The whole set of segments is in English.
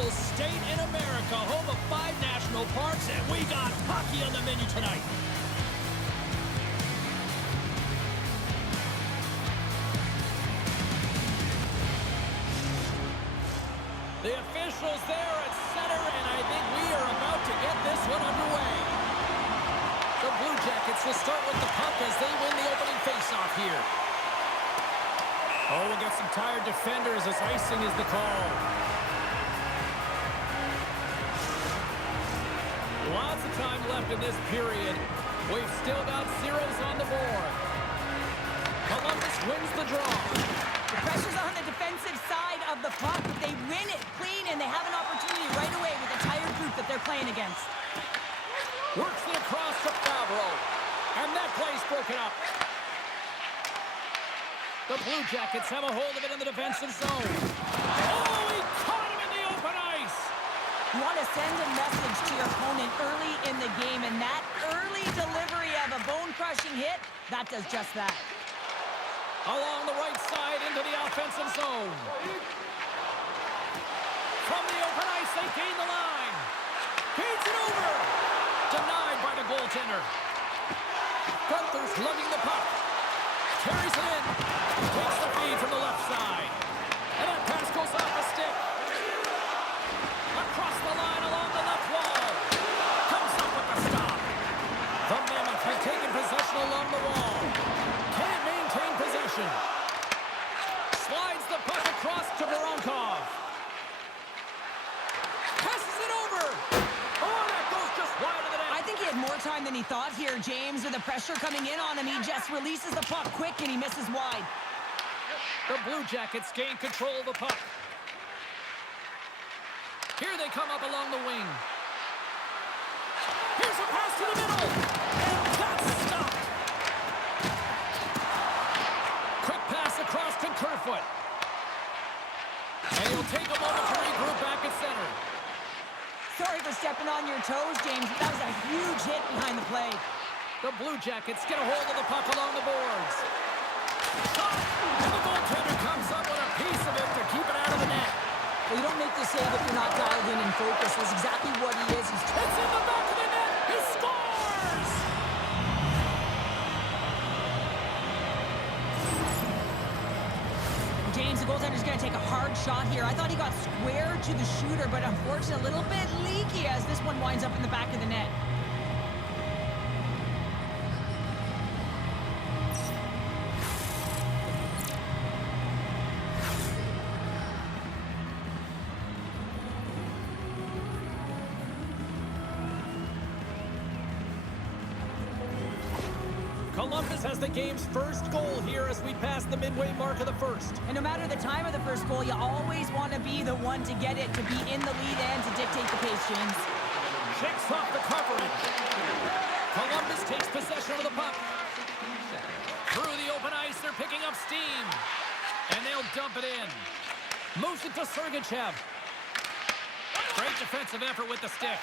beautiful state in America, home of 5 national parks, and we got hockey on the menu tonight. The officials there at center, and I think we are about to get this one underway. The Blue Jackets will start with the puck as they win the opening faceoff here. Oh, we'll get some tired defenders as icing is the call. Lots of time left in this period. We've still got zeros on the board. Columbus wins the draw. The pressure's on the defensive side of the puck, but they win it clean, and they have an opportunity right away with the tired group that they're playing against. Works it across to Favreau. And that play's broken up. The Blue Jackets have a hold of it in the defensive zone. Oh, he caught him in the open ice! You want to send a message to your opponent early in the game, and that early delivery of a bone-crushing hit, that does just that. Along the right side into the offensive zone. From the open ice, they gain the line. Feeds it over. Denied by the goaltender. Gunther's lugging the puck. Carries it in. Takes the feed from the left side. And that pass goes off the stick. Across the line along the left wall. Comes up with the stop. The Mammoth have taken possession along the wall. Can't maintain possession. Slides the puck across to Voronkov. Passes it over. Oh, that goes just wide of the net. I think he had more time than he thought here, James. With the pressure coming in on him, he just releases the puck quick and he misses wide. The Blue Jackets gain control of the puck. Here they come up along the wing. Here's a pass to the middle. And that's stopped. Quick pass across to Kerfoot. And he'll take a moment to regroup back at center. Sorry for stepping on your toes, James, but that was a huge hit behind the play. The Blue Jackets get a hold of the puck along the boards. Shot! And the goaltender comes up with a piece of it to keep it out of the net. Well, you don't make the save if you're not dialed in and focused. That's exactly what he is. It's in the back of the net. He scores! James, the goaltender's going to take a hard shot here. I thought he got square to the shooter, but unfortunately a little bit leaky as this one winds up in the back of the net. Columbus has the game's first goal here as we pass the midway mark of the first. And no matter the time of the first goal, you always want to be the one to get it, to be in the lead and to dictate the pace, James. Shakes off the coverage. Columbus takes possession of the puck. Through the open ice, they're picking up steam. And they'll dump it in. Moves it to Sergachev. Great defensive effort with the stick.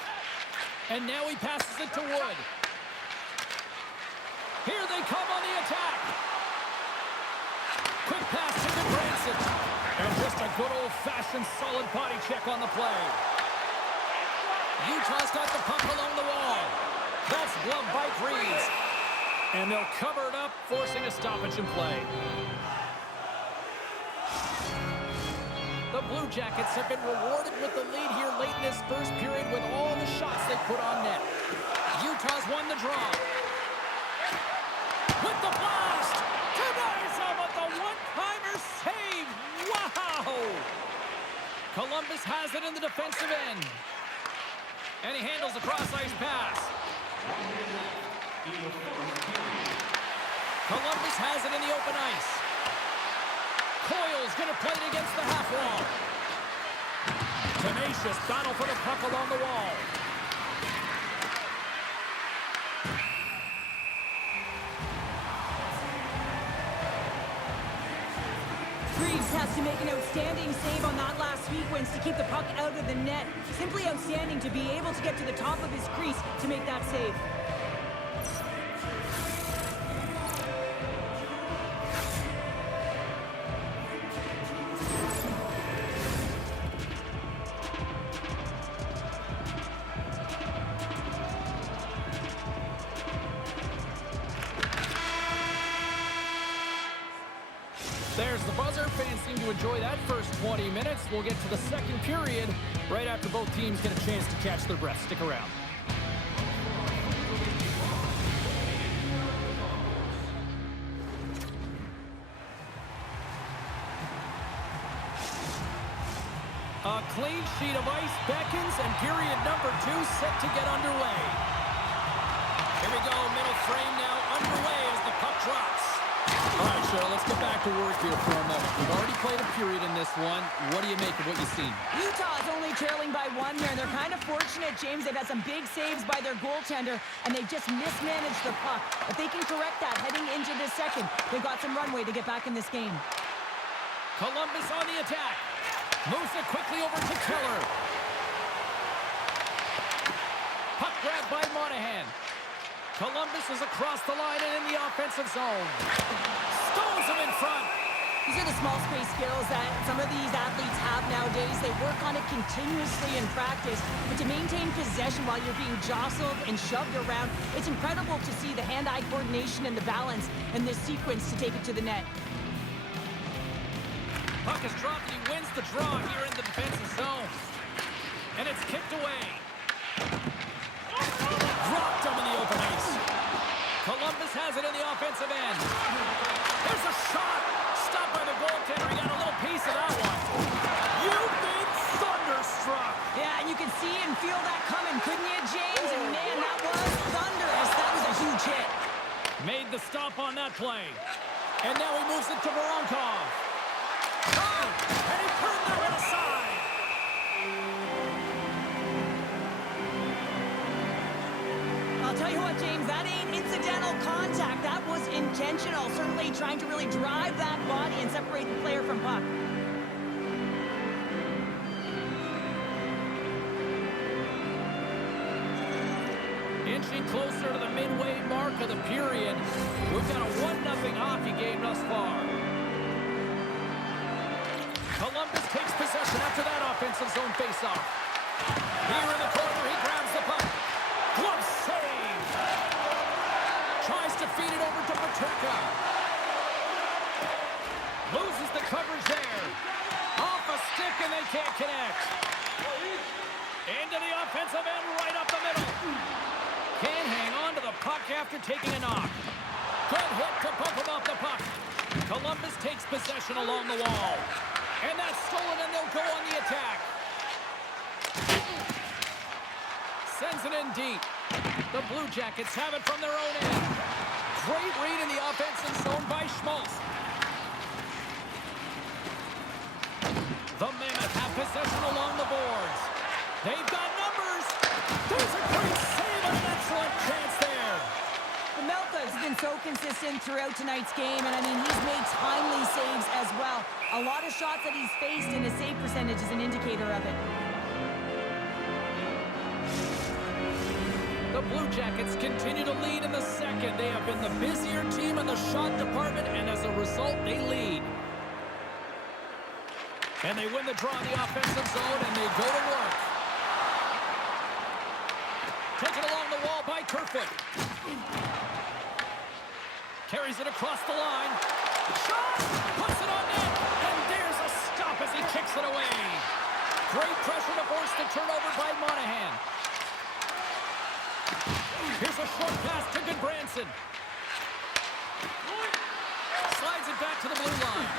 And now he passes it to Wood. Here they come on the attack. Quick pass to Branson. And just a good old-fashioned solid body check on the play. Utah's got the puck along the wall. That's gloved by Reeves. And they'll cover it up, forcing a stoppage in play. The Blue Jackets have been rewarded with the lead here late in this first period with all the shots they put on net. Utah's won the draw. With the blast! Toniza with the one-timer save! Wow! Columbus has it in the defensive end. And he handles a cross-ice pass. Columbus has it in the open ice. Coyle's going to play it against the half wall. Tenacious battle for the puck along the wall. Reeves has to make an outstanding save on that last sequence to keep the puck out of the net. Simply outstanding to be able to get to the top of his crease to make that save. Surf fans seem to enjoy that first 20 minutes. We'll get to the second period right after both teams get a chance to catch their breath. Stick around. A clean sheet of ice beckons, and period number 2 set to get underway. Here we go, middle frame now underway as the puck drops. All right, Cheryl, let's get back to work here for a moment. We've already played a period in this one. What do you make of what you've seen? Utah is only trailing by 1 here, and they're kind of fortunate, James. They've had some big saves by their goaltender, and they just mismanaged the puck. If they can correct that heading into this second, they've got some runway to get back in this game. Columbus on the attack. Moves it quickly over to Keller. Puck grabbed by Monahan. Columbus is across the line and in the offensive zone. Stones him in front. These are the small space skills that some of these athletes have nowadays. They work on it continuously in practice, but to maintain possession while you're being jostled and shoved around, it's incredible to see the hand-eye coordination and the balance in this sequence to take it to the net. Puck is dropped and he wins the draw here in the defensive zone. And it's kicked away. Dropped him in the open ice. Columbus has it in the offensive end. There's a shot. Stopped by the goaltender. He got a little piece of that one. You've been thunderstruck. Yeah, and you can see and feel that coming, couldn't you, James? And man, that was thunderous. That was a huge hit. Made the stop on that play. And now he moves it to Voronkov. Oh, and he turned that one aside. I'll tell you what, James, that ain't incidental contact. That was intentional. Certainly trying to really drive that body and separate the player from puck. Inching closer to the midway mark of the period. We've got a 1-0 hockey game thus far. Columbus takes possession after that offensive zone faceoff. Here in the corner, he grabs the puck. Glove save. Tries to feed it over to Paterka. Loses the coverage there. Off a stick and they can't connect. Into the offensive end, right up the middle. Can't hang on to the puck after taking a knock. Good hit to poke him off the puck. Columbus takes possession along the wall. And that's stolen, and they'll go on the attack. Sends it in deep. The Blue Jackets have it from their own end. Great read in the offensive zone by Schmaltz. The Mammoth have possession along the boards. They've got numbers. There's a great save and an excellent chance there. The Melka's been so consistent throughout tonight's game, and I mean, he's made timely saves as well. A lot of shots that he's faced, and his save percentage is an indicator of it. The Blue Jackets continue to lead in the second. They have been the busier team in the shot department, and as a result, they lead. And they win the draw in the offensive zone, and they go to work. Taken along the wall by Kerfoot. Carries it across the line. Shot! Puts it on net! And there's a stop as he kicks it away. Great pressure to force the turnover by Monahan. Here's a short pass to Goodbranson. Slides it back to the blue line.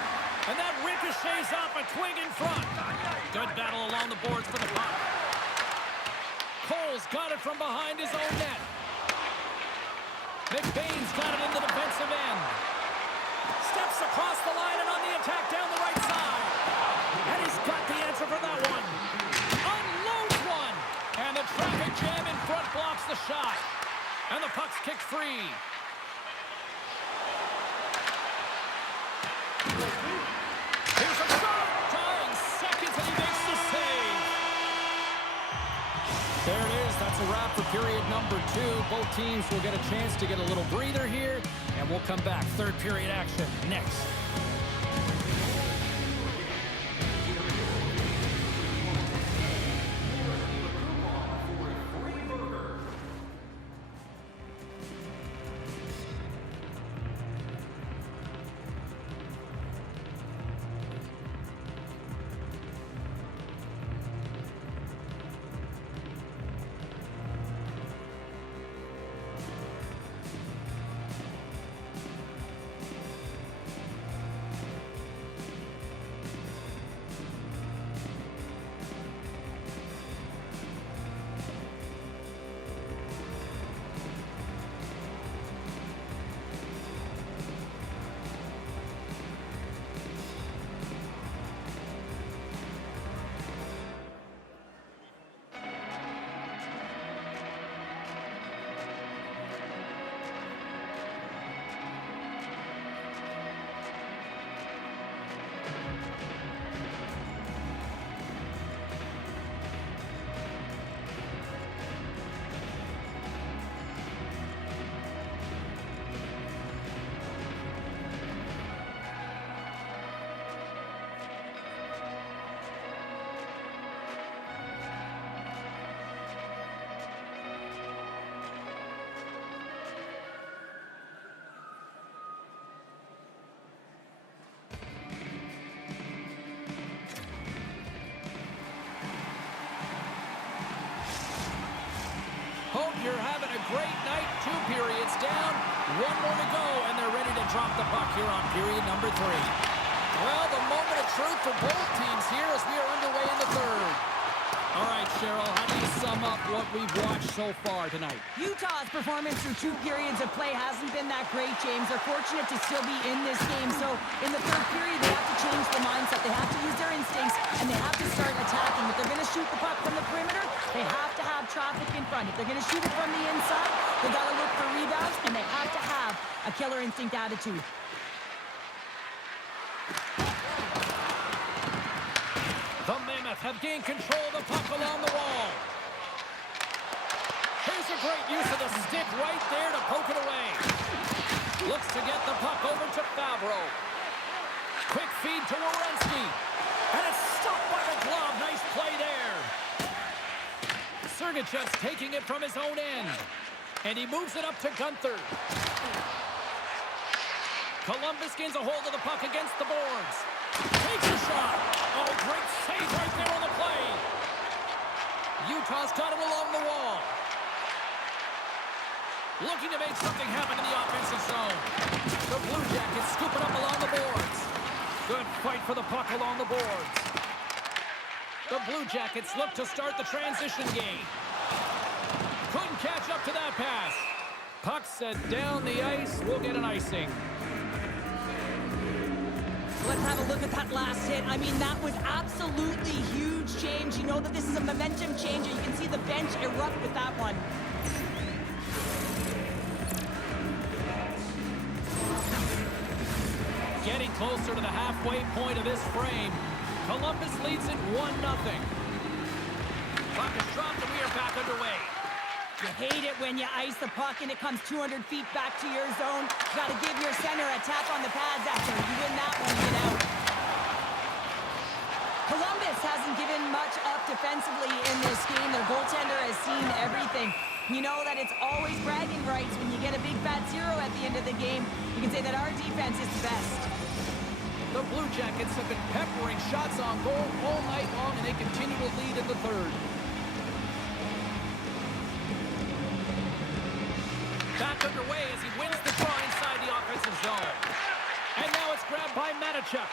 And that ricochets off a twig in front. Good battle along the boards for the puck. Cole's got it from behind his own net. McBain's got it in the defensive end. Steps across the line and on the attack down the right side. And he's got the answer for that one. Unloads one. And the traffic jam in front blocks the shot. And the puck's kicked free. Here's a shot. Tying seconds and he makes the save. There it is. That's a wrap for period number 2. Both teams will get a chance to get a little breather here, and we'll come back. Third period action next. one more to go, and they're ready to drop the puck here on period number 3. Well, the moment of truth for both teams here as we are underway in the third. All right, Cheryl, how do you sum up what we've watched so far tonight? Utah's performance through 2 periods of play hasn't been that great, James. They're fortunate to still be in this game. So in the third period, they have to change the mindset. They have to use their instincts, and they have to start attacking. If they're going to shoot the puck from the perimeter, they have to have traffic in front. If they're going to shoot it from the inside, they got to look for rebounds, and they have to have a killer instinct attitude. The Mammoth have gained control of the puck along the wall. Here's a great use of the stick right there to poke it away. Looks to get the puck over to Favreau. Quick feed to Werenski. And it's stopped by the glove. Nice play there. Sergachev's taking it from his own end. And he moves it up to Gunther. Columbus gains a hold of the puck against the boards. Takes a shot. Oh, great save right there on the play. Utah's got it along the wall. Looking to make something happen in the offensive zone. The Blue Jackets scoop it up along the boards. Good fight for the puck along the boards. The Blue Jackets look to start the transition game. Couldn't catch up to that pass. Puck set down the ice. We'll get an icing. Let's have a look at that last hit. I mean, that was absolutely huge, James. You know that this is a momentum changer. You can see the bench erupt with that one. Getting closer to the halfway point of this frame. Columbus leads it 1-0. Puck is dropped and we are back underway. You hate it when you ice the puck and it comes 200 feet back to your zone. You got to give your center a tap on the pads after. You win that one, you get out. Columbus hasn't given much up defensively in this game. Their goaltender has seen everything. You know that it's always bragging rights when you get a big fat 0 at the end of the game. You can say that our defense is the best. The Blue Jackets have been peppering shots on goal all night long, and they continue to lead in the third. Back underway as he wins the draw inside the offensive zone. And now it's grabbed by Matichuk.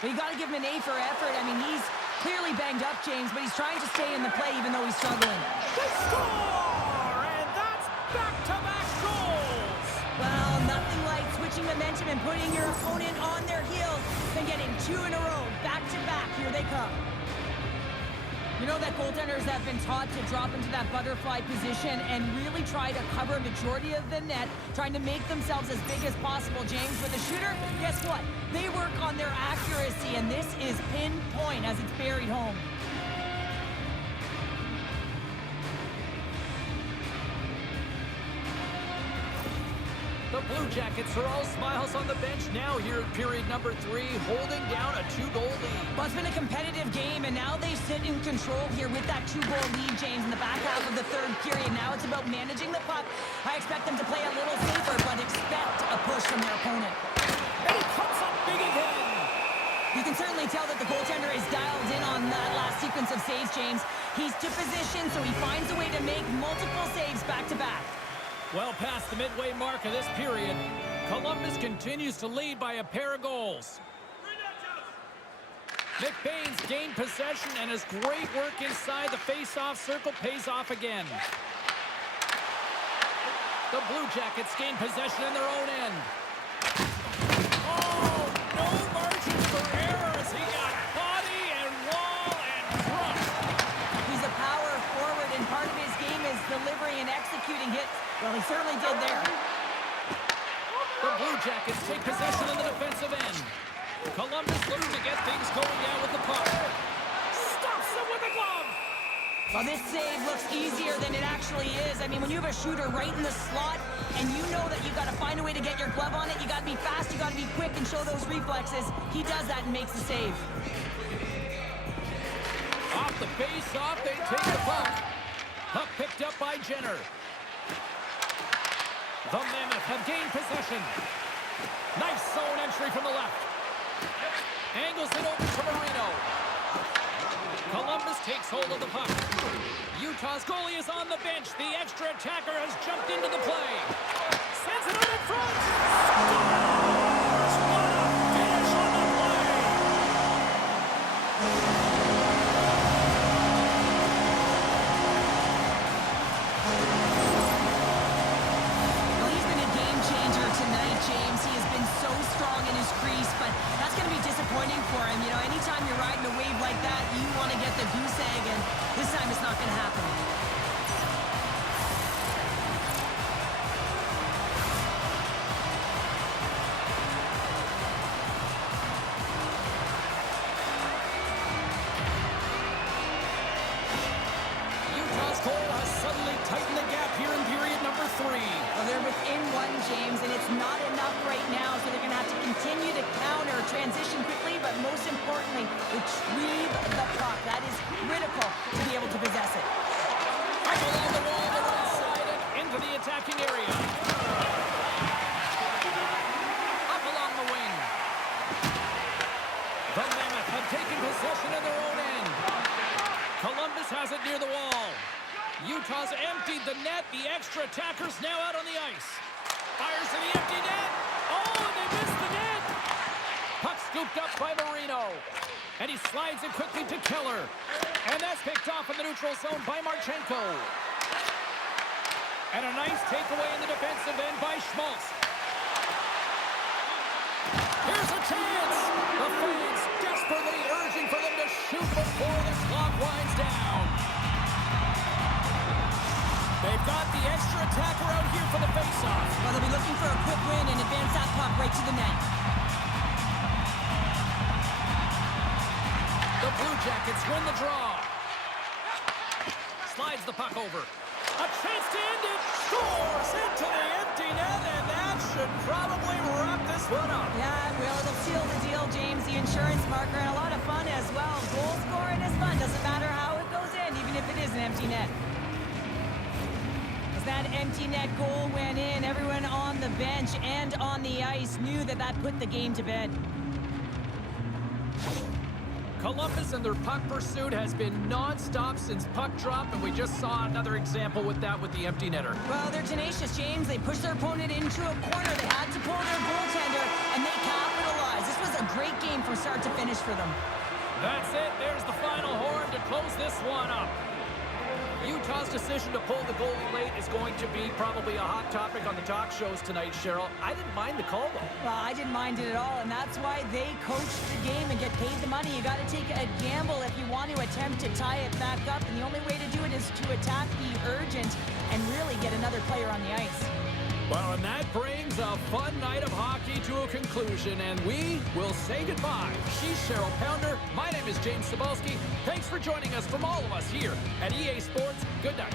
But you got to give him an A for effort. I mean, he's clearly banged up, James, but he's trying to stay in the play even though he's struggling. They score! And that's back-to-back goals! Well, nothing like switching momentum and putting your opponent on their heels than getting 2 in a row. Back-to-back. Here they come. You know that goaltenders have been taught to drop into that butterfly position and really try to cover a majority of the net, trying to make themselves as big as possible, James. With a shooter, guess what? They work on their accuracy, and this is pinpoint as it's buried home. The Blue Jackets are all smiles on the bench now here in period number 3, holding down a 2-goal lead. Well, it's been a competitive game, and now they sit in control here with that 2-goal lead, James, in the back half of the third period. Now it's about managing the puck. I expect them to play a little safer, but expect a push from their opponent. And he comes up big again. You can certainly tell that the goaltender is dialed in on that last sequence of saves, James. He's to position, so he finds a way to make multiple saves back-to-back. Well past the midway mark of this period, Columbus continues to lead by a pair of goals. McBain's gained possession, and his great work inside the face-off circle pays off again. The Blue Jackets gain possession in their own end. Oh, no margin for error as he got body and wall and crushed. He's a power forward, and part of his game is delivering and executing hits. Well, he certainly did there. The Blue Jackets take possession in the defensive end. Columbus looking to get things going down with the puck. Stops them with the glove. Well, this save looks easier than it actually is. I mean, when you have a shooter right in the slot and you know that you got to find a way to get your glove on it, you got to be fast, you got to be quick and show those reflexes. He does that and makes the save. Off the face-off, they take the puck. Puck picked up by Jenner. The Mammoth have gained possession. Nice zone entry from the left. Angles it over to Marino. Columbus takes hold of the puck. Utah's goalie is on the bench. The extra attacker has jumped into the play. Sends it out in front. Scores! What a finish on the play! Well, he's been a game changer tonight, James. He has been so strong in his crease, but that's going to be disappointing for him. You know, anytime you're riding a wave like that, you want to get the goose egg, and this time it's not going to happen. Utah's goal has suddenly tightened the gap here in period number 3. Well, they're within one, James, and it's not enough right now, so they're going to have to continue to counter, transition quickly, but most importantly, retrieve the puck. That is critical to be able to possess it. Up along the wall, the right side, and into the attacking area. Up along the wing. The Mammoth have taken possession of their own end. Columbus has it near the wall. Utah's emptied the net. The extra attacker's now out on the ice. Fires to the empty net. Oh, and they missed the net. Puck scooped up by Marino. And he slides it quickly to Keller. And that's picked off in the neutral zone by Marchenko. And a nice takeaway in the defensive end by Schmaltz. Here's a chance. The fans desperately urging for them to shoot before the clock winds down. They've got the extra attacker out here for the faceoff. Well, they'll be looking for a quick win and advance that puck right to the net. The Blue Jackets win the draw. Slides the puck over. A chance to end it. Scores into the empty net, and that should probably wrap this one up. Yeah, it will. It'll seal the deal, James. The insurance marker, and a lot of fun as well. Goal scoring is fun. Doesn't matter how it goes in, even if it is an empty net. As that empty net goal went in, everyone on the bench and on the ice knew that that put the game to bed. Columbus and their puck pursuit has been non-stop since puck drop, and we just saw another example with that with the empty netter. Well, they're tenacious, James. They pushed their opponent into a corner. They had to pull their goaltender, and they capitalized. This was a great game from start to finish for them. That's it. There's the final horn to close this one up. Utah's decision to pull the goalie late is going to be probably a hot topic on the talk shows tonight, Cheryl. I didn't mind the call, though. Well, I didn't mind it at all, and that's why they coach the game and get paid the money. You got to take a gamble if you want to attempt to tie it back up, and the only way to do it is to attack the urgent and really get another player on the ice. Well, and that brings a fun night of hockey to a conclusion, and we will say goodbye. She's Cheryl Pounder. My name is James Cebulski. Thanks for joining us from all of us here at EA Sports. Good night.